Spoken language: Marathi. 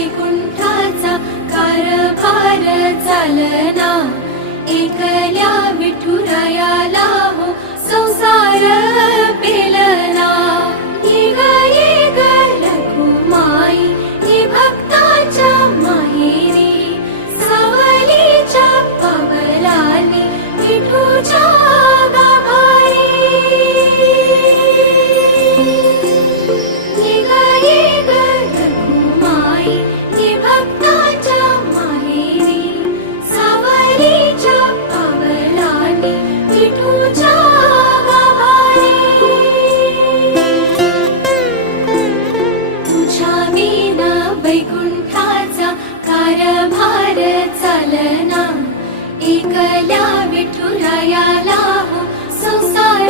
वैकुंठाचा कारभार चालना, एकल्या विठुरायाला हो संसार पेलना। ये ग रघुमाई ही भक्ताच्या माहेरी, सावलीच्या पावलांनी विठूच्या गाभारी। ये ग रघुमाई ही भक्ताच्या माहेरी, सावलीच्या पावलांनी विठूच्या गाभारी। तुझ्या विना वैकुंठाचा कारभार चालना, एकल्या विठुरायाला हो संसार